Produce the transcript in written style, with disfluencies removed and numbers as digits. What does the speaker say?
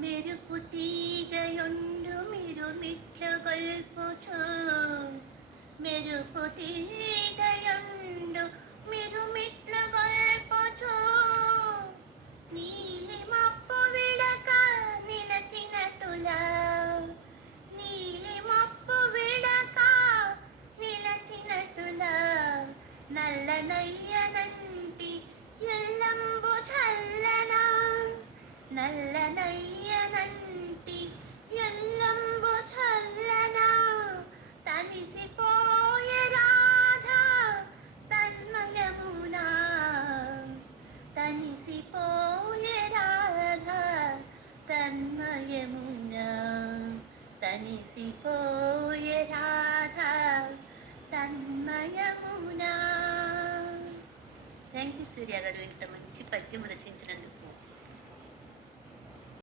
మెరుపు తీగయొండు మిరుమిట్ల గొల్పుచు మెరుపు తీగయొండు మిరుమిట్ల గొల్పుచు నీలి మప్పు విడక నిలచినటులా నీలి మప్పు విడక నిలచినటులా నల్ల నయ్యనంటి ఎల్లంబు చల్లనా నల్ల నయ్యనంటి ఎల్లంబు చల్లనా తనిసిపోయే రాధా తన్మయమునా తనిసిపోయే రాధా తన్మయమునా తనిసిపోయే రాధా తన్మయమునా. థ్యాంక్ యూ సూర్య గారు ఇంత మంచి పద్యం రచించినందుకు.